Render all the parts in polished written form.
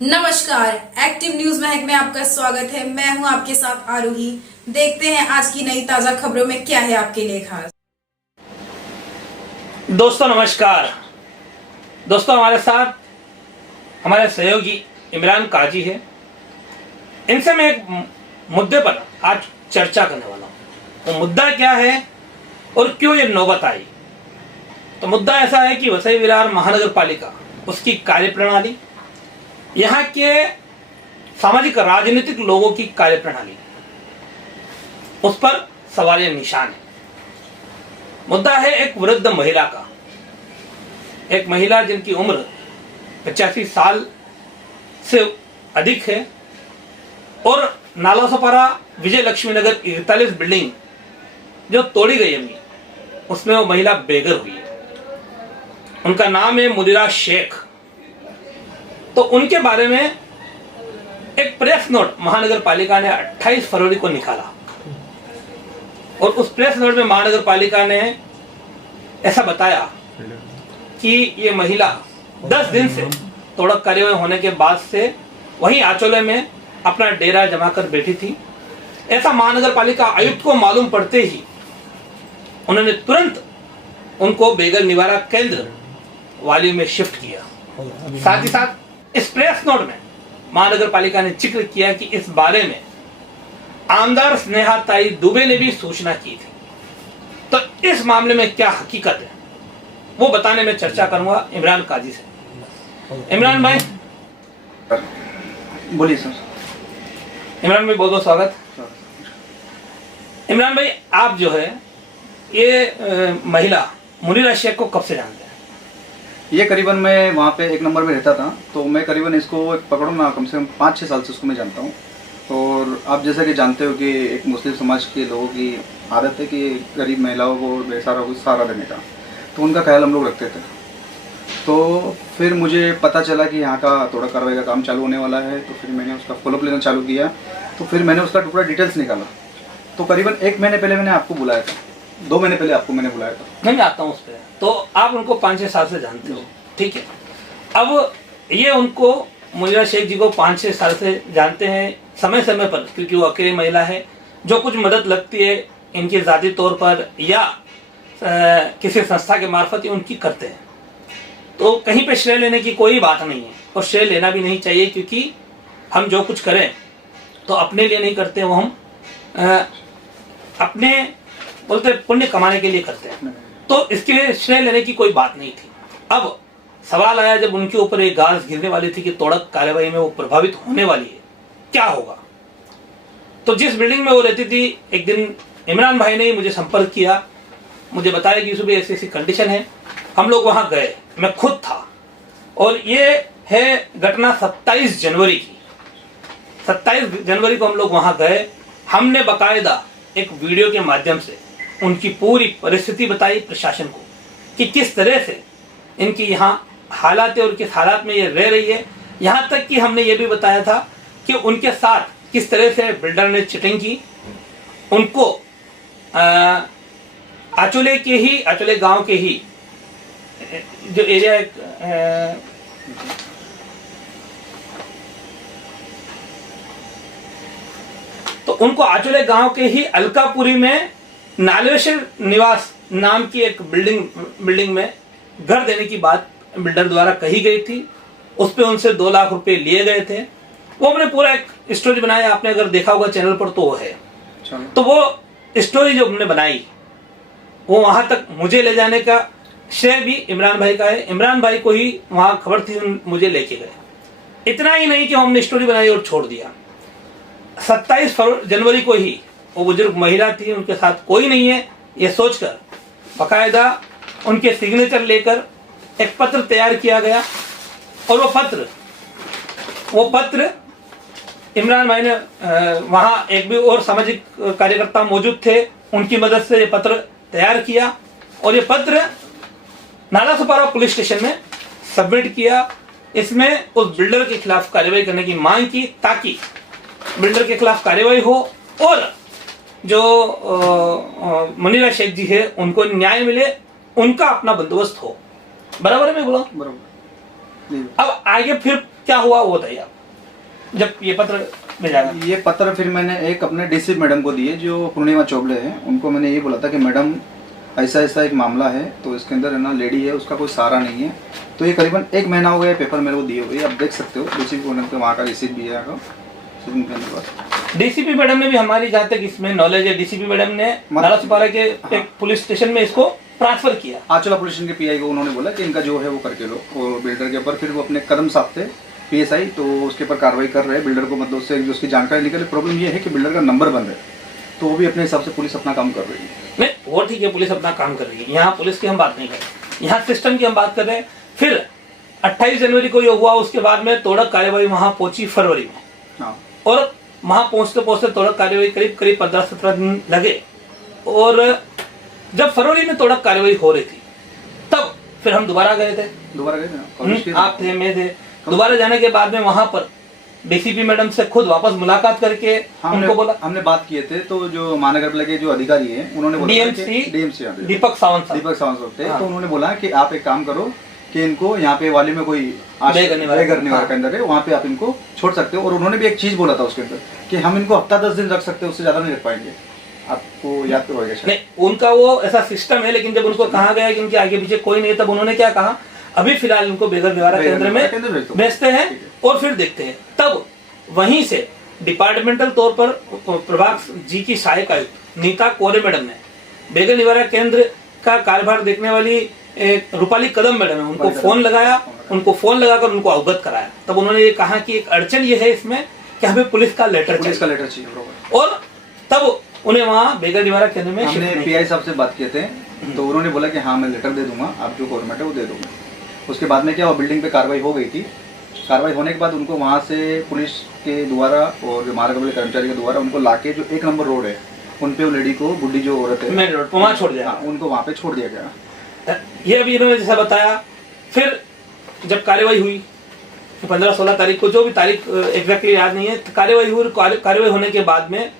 नमस्कार, active news महक में आपका स्वागत है। मैं हूं आपके साथ आरोही। देखते हैं आज की नई ताजा खबरों में क्या है आपके लिए खास। दोस्तों नमस्कार। दोस्तों हमारे साथ हमारे सहयोगी इमरान काजी है। इनसे मैं एक मुद्दे पर आज चर्चा करने वाला हूँ। वो मुद्दा क्या है और क्यों ये नौबत आई। तो मुद्दा ऐसा है कि वसई विरार महानगर पालिका, उसकी कार्यप्रणाली, यहाँ के सामाजिक राजनीतिक लोगों की कार्यप्रणाली, उस पर सवालिया निशान है। मुद्दा है एक वृद्ध महिला का। एक महिला जिनकी उम्र 85 साल से अधिक है और नालासोपारा विजय लक्ष्मी नगर 41 बिल्डिंग जो तोड़ी गई अभी, उसमें वो महिला बेघर हुई है। उनका नाम है मुदिरा शेख। तो उनके बारे में एक प्रेस नोट महानगर पालिका ने 28 फरवरी को निकाला और उस प्रेस नोट में महानगर पालिका ने ऐसा बताया कि ये महिला 10 दिन से तोड़क कार्यवाही होने के बाद से वहीं आचोले में अपना डेरा जमा कर बैठी थी। ऐसा महानगर पालिका आयुक्त को मालूम पड़ते ही उन्होंने तुरंत उनको बेघर निवारण केंद्र वाली में शिफ्ट किया। साथ ही साथ इस प्रेस नोट में महानगर पालिका ने जिक्र किया कि इस बारे में आमदार स्नेहाताई दुबे ने भी सूचना की थी। तो इस मामले में क्या हकीकत है वो बताने में चर्चा करूंगा इमरान काजी से। इमरान भाई बोलिए सर। इमरान भाई बहुत बहुत स्वागत। इमरान भाई, आप जो है ये महिला मुनीरा शेख को कब से जानते हैं? ये करीबन मैं वहाँ पे 1 नंबर में रहता था, तो मैं करीबन इसको पकड़ो ना कम से कम 5-6 साल से उसको मैं जानता हूँ। और आप जैसा कि जानते हो कि एक मुस्लिम समाज के लोगों की आदत है कि गरीब महिलाओं को बेसहारा को सहारा देने का, तो उनका ख्याल हम लोग रखते थे। तो फिर मुझे पता चला कि यहाँ का तोड़ा कार्रवाई का काम चालू होने वाला है, तो फिर मैंने उसका फॉलोअप लेना चालू किया। तो फिर मैंने उसका पूरा डिटेल्स निकाला। तो करीबन 1 महीने पहले मैंने आपको बुलाया था, 2 महीने पहले आपको मैंने बुलाया था। नहीं आता हूँ उस पर। तो आप उनको 5-6 साल से जानते हो, ठीक है। अब ये उनको मुनीरा शेख जी को 5-6 साल से जानते हैं समय समय पर, क्योंकि वो अकेली महिला है। जो कुछ मदद लगती है इनके जाती तौर पर या किसी संस्था के मार्फत उनकी करते हैं। तो कहीं पे श्रेय लेने की कोई बात नहीं है और श्रेय लेना भी नहीं चाहिए, क्योंकि हम जो कुछ करें तो अपने लिए नहीं करते, वो हम अपने बोलते पुण्य कमाने के लिए करते हैं। तो इसके लिए श्रेय लेने की कोई बात नहीं थी। अब सवाल आया जब उनके ऊपर एक गाज गिरने वाली थी कि तोड़क कार्यवाही में वो प्रभावित होने वाली है, क्या होगा। तो जिस बिल्डिंग में वो रहती थी, एक दिन इमरान भाई ने मुझे संपर्क किया, मुझे बताया कि सुबह ऐसी ऐसी कंडीशन है। हम लोग वहां गए, मैं खुद था। और ये है घटना 27 जनवरी की। 27 जनवरी को हम लोग वहां गए। हमने बाकायदा एक वीडियो के माध्यम से उनकी पूरी परिस्थिति बताई प्रशासन को कि किस तरह से इनकी यहाँ हालात है और किस हालात में ये रह रही है। यहाँ तक कि हमने ये भी बताया था कि उनके साथ किस तरह से बिल्डर ने चिटिंग की। उनको आचोले गांव के ही जो एरिया तो उनको आचोले गांव के ही अलकापुरी में नालेश्वर निवास नाम की एक बिल्डिंग में घर देने की बात बिल्डर द्वारा कही गई थी। उस पे उनसे 2 लाख रुपए लिए गए थे। वो हमने पूरा एक स्टोरी बनाया, आपने अगर देखा होगा चैनल पर तो वो है। तो वो स्टोरी जो हमने बनाई वो वहां तक मुझे ले जाने का श्रेय भी इमरान भाई का है। इमरान भाई को ही वहां खबर थी, मुझे लेके गए। इतना ही नहीं कि हमने स्टोरी बनाई और छोड़ दिया। 27 जनवरी को ही वो बुजुर्ग महिला थी, उनके साथ कोई नहीं है ये सोचकर बाकायदा उनके सिग्नेचर लेकर एक पत्र तैयार किया गया। और वो पत्र इमरान भाई ने वहां एक भी और सामाजिक कार्यकर्ता मौजूद थे, उनकी मदद से ये पत्र तैयार किया। और ये पत्र नालासोपारा पुलिस स्टेशन में सबमिट किया। इसमें उस बिल्डर के खिलाफ कार्रवाई करने की मांग की, ताकि बिल्डर के खिलाफ कार्रवाई हो और जो मुनीरा शेख जी है उनको न्याय मिले, उनका अपना बंदोबस्त हो। बराबर है मैं बोला? बराबर। अब आगे फिर क्या हुआ वो बताइए आप, जब ये पत्र भेजा गया। ये पत्र फिर मैंने एक अपने डीसी मैडम को दिए जो पूर्णिमा चौबले हैं, उनको मैंने ये बोला था कि मैडम ऐसा ऐसा एक मामला है, तो इसके अंदर है ना लेडी है, उसका कोई सहारा नहीं है। तो ये करीबन 1 महीना हो गया पेपर मेरे को दिए हुए, आप देख सकते हो डीसी को वहाँ का रिसीव भी है आपको। डीसीपी मैडम ने भी, हमारी जहाँ तक इसमें नॉलेज है, डीसीपी मैडम ने नालासोपारा के एक पुलिस स्टेशन में इसको ट्रांसफर किया। आचला पुलिस स्टेशन के पीआई को उन्होंने बोला कि इनका जो है वो करके लो, और बिल्डर के ऊपर फिर वो अपने कदम साफ थे पीएसआई, तो उसके ऊपर कार्रवाई कर रहे हैं। बिल्डर को मतलब उससे जो उसकी जानकारी निकले, प्रॉब्लम ये है कि बिल्डर का नंबर बंद है, तो वो भी अपने हिसाब से पुलिस अपना काम कर रही है। नहीं वो ठीक है, पुलिस अपना काम कर रही है, यहाँ पुलिस की हम बात नहीं कर रहे, यहाँ सिस्टम की हम बात कर रहे हैं। फिर 28 जनवरी को ये हुआ, उसके बाद में तोड़क कार्यवाही वहां पहुंची फरवरी में, हाँ, और वहां पहुंचते पहुंचते तोड़क कार्यवाही करीब करीब 15-17 दिन लगे। और जब फरवरी में तोड़क कार्यवाही हो रही थी, तब फिर हम दोबारा गए थे, दोबारा गए ना, कॉलेज के आप थे, मैं थे। दोबारा जाने के बाद में वहां पर डीसीपी मैडम से खुद वापस मुलाकात करके उनको बोला, हमने बात किए थे, तो जो महानगर पालिका के जो अधिकारी हैं उन्होंने बोला डीएमसी दीपक सावंत थे, तो उन्होंने बोला कि आप एक काम करो कि इनको यहाँ पे वाली में कोई करने वाला के अंदर है, वहाँ पे आप इनको छोड़ सकते हो। और उन्होंने भी एक चीज बोला था उसके अंदर कि हम इनको हफ्ता 10 दिन रख सकते हैं, उससे ज्यादा नहीं रख पाएंगे। आपको याद तो होगा शायद। नहीं, उनका वो ऐसा सिस्टम है, लेकिन जब उनको कहा गया कि इनके आगे पीछे कोई नहीं, तब उन्होंने क्या कहा, अभी फिलहाल इनको बेघर निवारा केंद्र में भेजते हैं और फिर देखते हैं। तब वहीं से डिपार्टमेंटल तौर पर प्रभाग जी की सहायक आयुक्त नीता कोरे मैडम ने बेघर निवारा केंद्र का कार्यभार देखने वाली रूपाली कदम मैडम है, उनको फोन लगाया, उनको फोन लगाकर उनको अवगत कराया। तब उन्होंने ये कहा कि एक अड़चन ये है इसमें कि हमें पुलिस का लेटर चाहिए, और तब उन्हें वहाँ बेघर निवारा केंद्र में हमने पीआई साहब से बात किए थे, तो उन्होंने बोला कि हाँ मैं लेटर दे दूंगा, आप जो गवर्नमेंट है वो दे दूंगा। उसके बाद में क्या हुआ, बिल्डिंग पे कार्रवाई हो गई थी। कार्रवाई होने के बाद उनको वहाँ से पुलिस के द्वारा और जो महानगर पालिका कर्मचारी के द्वारा उनको लाके जो 1 नंबर रोड है उन पे वो लेडी को, बुढ़ी जो औरत है, मेन रोड पर वहाँ छोड़ दिया, उनको वहाँ पे छोड़ दिया गया। ये अभी इन्होंने जैसा बताया। फिर जब कार्यवाही हुई 15-16 तारीख को, जो भी तारीख एग्जैक्टली याद नहीं है, कार्यवाही हुई। कार्यवाही होने के बाद में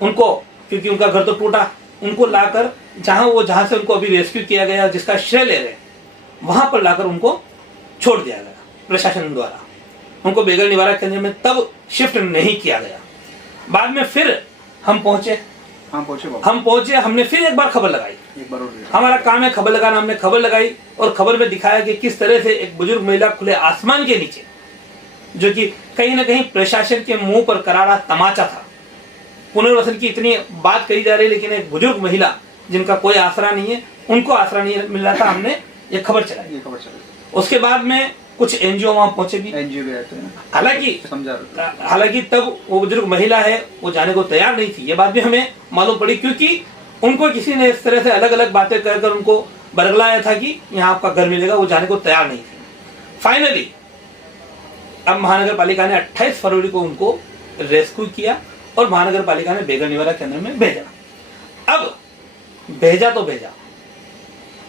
उनको, क्योंकि उनका घर तो टूटा, उनको लाकर जहां से उनको अभी रेस्क्यू किया गया, जिसका श्रेय ले रहे, वहां पर लाकर उनको छोड़ दिया गया प्रशासन द्वारा। उनको बेघर निवारा केंद्र में तब शिफ्ट नहीं किया गया। बाद में फिर हम पहुंचे, हमने फिर एक बार खबर लगाई। हमारा काम है खबर लगाना, हमने खबर लगाई और खबर में दिखाया कि किस तरह से एक बुजुर्ग महिला खुले आसमान के नीचे, जो कि कहीं ना कहीं प्रशासन के मुंह पर करारा तमाचा था। पुनर्वसन की इतनी बात कही जा रही है, लेकिन एक बुजुर्ग महिला जिनका कोई आसरा नहीं है, उनको आसरा नहीं मिल रहा था, हमने ये खबर चलाई। उसके बाद में कुछ एनजीओ वहां पहुंचे भी, एनजीओ भी आते हैं, हालांकि तब वो बुजुर्ग महिला है वो जाने को तैयार नहीं थी। ये बात भी हमें मालूम पड़ी, क्योंकि उनको किसी ने इस तरह से अलग अलग बातें कहकर उनको बरगलाया था कि यहाँ आपका घर मिलेगा, वो जाने को तैयार नहीं थी। फाइनली अब महानगर पालिका ने 28 फरवरी को उनको रेस्क्यू किया और महानगर पालिका ने बेघर निवारा केंद्र में भेजा। अब भेजा तो भेजा,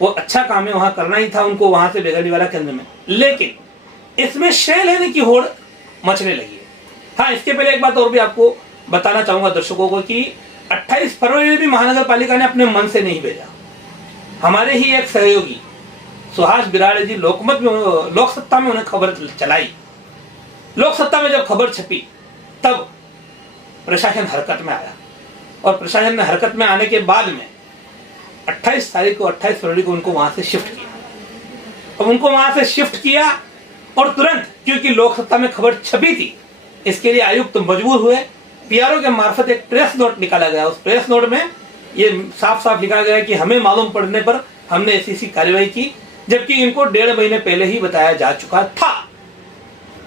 वो अच्छा काम है, वहां करना ही था उनको, वहां से बेघर निवारा केंद्र में। लेकिन इसमें श्रेय लेने की होड़ मचने लगी है। हाँ, इसके पहले एक बात और भी आपको बताना चाहूंगा दर्शकों को कि 28 फरवरी में भी महानगर पालिका ने अपने मन से नहीं भेजा। हमारे ही एक सहयोगी सुहास बिराड़े जी लोक सत्ता में उन्हें खबर चलाई। लोक सत्ता में जब खबर छपी, तब प्रशासन हरकत में आया, और प्रशासन ने हरकत में आने के बाद में 28 फरवरी को उनको वहां से शिफ्ट किया। अब उनको वहां से शिफ्ट किया और तुरंत, क्योंकि लोक सत्ता में खबर छपी थी, इसके लिए आयुक्त मजबूर हुए। पीआरओ के मार्फत एक प्रेस नोट निकाला गया। उस प्रेस नोट में ये साफ साफ लिखा गया कि हमें मालूम पड़ने पर हमने ऐसी कार्रवाई की, जबकि इनको 1.5 महीने पहले ही बताया जा चुका था।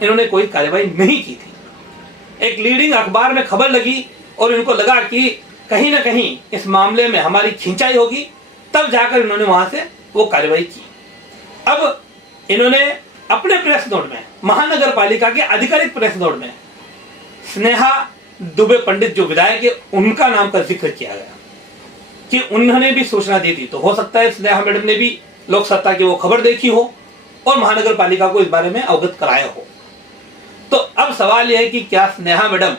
इन्होंने कोई कार्रवाई नहीं की थी। एक लीडिंग अखबार में खबर लगी और इनको लगा कि कहीं ना कहीं इस मामले में हमारी खिंचाई होगी, तब जाकर इन्होंने वहां से वो कार्रवाई की। अब इन्होंने अपने प्रेस नोट में, महानगर पालिका के आधिकारिक प्रेस नोट में, स्नेहा दुबे पंडित जो विधायक है, उनका नाम का जिक्र किया गया कि उन्होंने भी सूचना दी थी। तो हो सकता है स्नेहा मैडम ने भी लोक सत्ता की वो खबर देखी हो और महानगर पालिका को इस बारे में अवगत कराया हो। तो अब सवाल यह है कि क्या स्नेहा मैडम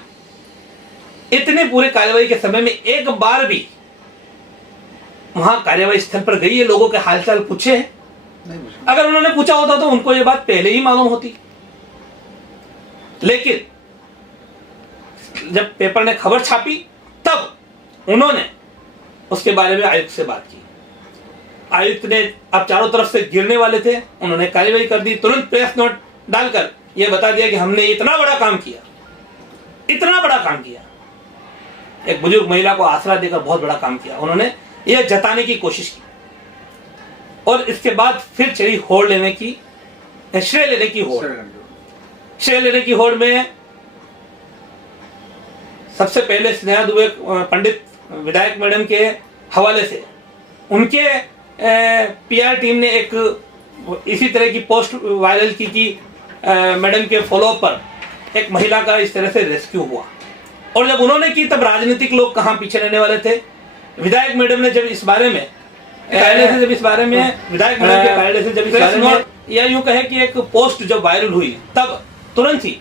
इतने पूरे कार्यवाही के समय में एक बार भी वहां कार्यवाही स्थल पर गई है, लोगों के हालचाल पूछे हैं? अगर उन्होंने पूछा होता तो उनको ये बात पहले ही मालूम होती। लेकिन जब पेपर ने खबर छापी तब उन्होंने उसके बारे में आयुक्त से बात की। आयुक्त ने अब चारों तरफ से गिरने वाले थे, उन्होंने कार्रवाई कर दी, तुरंत प्रेस नोट डालकर यह बता दिया कि हमने इतना बड़ा काम किया, इतना बड़ा काम किया। एक बुजुर्ग महिला को आसरा देकर बहुत बड़ा काम किया उन्होंने, यह जताने की कोशिश की। और इसके बाद फिर चली होड़ लेने की, श्रेय लेने की होड़। श्रेय लेने की होड़ में सबसे पहले स्नेहा दुबे पंडित विधायक मैडम के हवाले से उनके पीआर टीम ने एक इसी तरह की पोस्ट वायरल की कि मैडम के फॉलोअप पर एक महिला का इस तरह से रेस्क्यू हुआ। और जब उन्होंने की तब राजनीतिक लोग कहां पीछे रहने वाले थे। विधायक मैडम ने जब इस बारे में विधायक मैडम के कायदे से जब इस बारे में या यूं कहे कि एक पोस्ट जब वायरल हुई तब तुरंत ही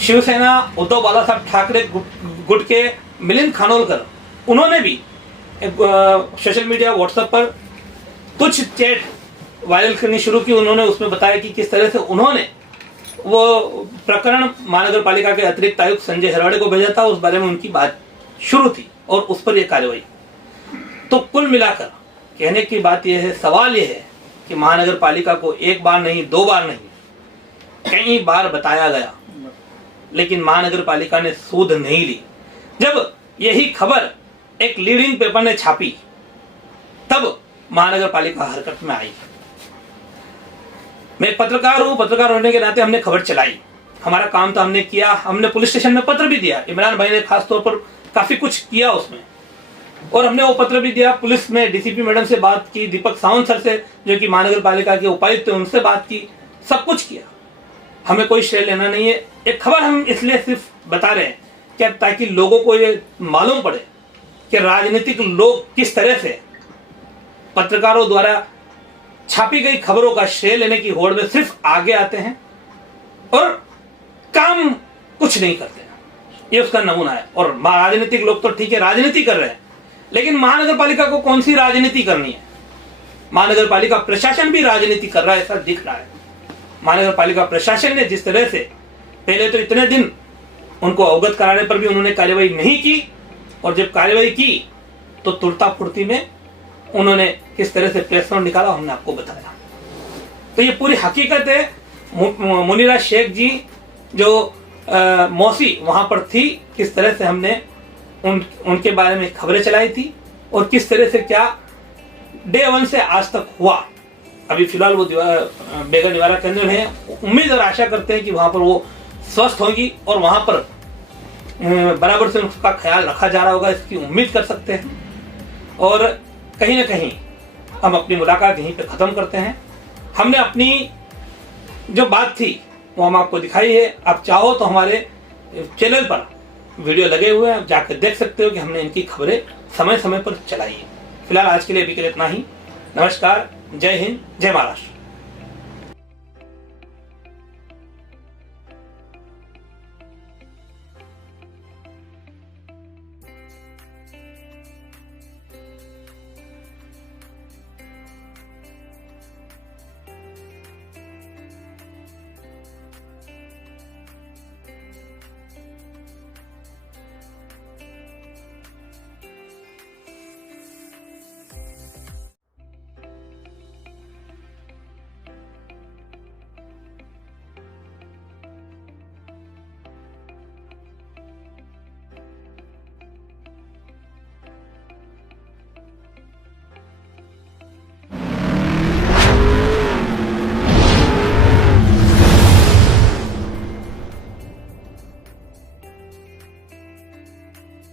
शिवसेना उद्धव बाला साहब ठाकरे गुट के मिलिंद खानोलकर उन्होंने भी सोशल मीडिया व्हाट्सएप पर कुछ चैट वायरल करनी शुरू की। उन्होंने उसमें बताया कि किस तरह से उन्होंने वो प्रकरण महानगर पालिका के अतिरिक्त आयुक्त संजय हरवाड़े को भेजा था, उस बारे में उनकी बात शुरू थी और उस पर यह कार्रवाई। तो कुल मिलाकर कहने की बात यह है, सवाल यह है कि महानगर पालिका को एक बार नहीं, दो बार नहीं, कई बार बताया गया, लेकिन महानगर पालिका ने सूद नहीं ली। जब यही खबर एक लीडिंग पेपर ने छापी तब महानगर पालिका हरकत में आई। मैं पत्रकार हूं, पत्रकार होने के नाते हमने खबर चलाई, हमारा काम तो हमने किया। हमने पुलिस स्टेशन में पत्र भी दिया, इमरान भाई ने खास तौर पर काफी कुछ किया उसमें, और हमने वो पत्र भी दिया। पुलिस में डीसीपी मैडम से बात की, दीपक सावंत सर से जो कि महानगर पालिका के उपायुक्त थे उनसे बात की, सब कुछ किया। हमें कोई श्रेय लेना नहीं है। एक खबर हम इसलिए सिर्फ बता रहे हैं क्या, ताकि लोगों को ये मालूम पड़े कि राजनीतिक लोग किस तरह से पत्रकारों द्वारा छापी गई खबरों का श्रेय लेने की होड़ में सिर्फ आगे आते हैं और काम कुछ नहीं करते हैं। ये उसका नमूना है। और राजनीतिक लोग तो ठीक है राजनीति कर रहे हैं, लेकिन महानगर पालिका को कौन सी राजनीति करनी है? महानगर पालिका प्रशासन भी राजनीति कर रहा है, ऐसा दिख रहा है। महानगर पालिका प्रशासन ने जिस तरह से पहले तो इतने दिन उनको अवगत कराने पर भी उन्होंने कार्रवाई नहीं की, और जब कार्रवाई की तो तुरता फुर्ती में उन्होंने किस तरह से प्रेस नोट निकाला हमने आपको बताया। तो ये पूरी हकीकत है। मुनीरा शेख जी जो मौसी वहां पर थी, किस तरह से हमने उनके बारे में खबरें चलाई थी और किस तरह से क्या डे 1 से आज तक हुआ। अभी फिलहाल वो बेघर निवारण केंद्र में है। उम्मीद और आशा करते हैं कि वहां पर वो स्वस्थ होगी और वहां पर बराबर से उसका ख्याल रखा जा रहा होगा, इसकी उम्मीद कर सकते हैं। और कहीं ना कहीं हम अपनी मुलाकात यहीं पे खत्म करते हैं। हमने अपनी जो बात थी वो हम आपको दिखाई है। आप चाहो तो हमारे चैनल पर वीडियो लगे हुए हैं, जाकर देख सकते हो कि हमने इनकी खबरें समय समय पर चलाई है। फिलहाल आज के लिए अभी के लिए इतना ही। नमस्कार, जय हिंद, जय महाराष्ट्र।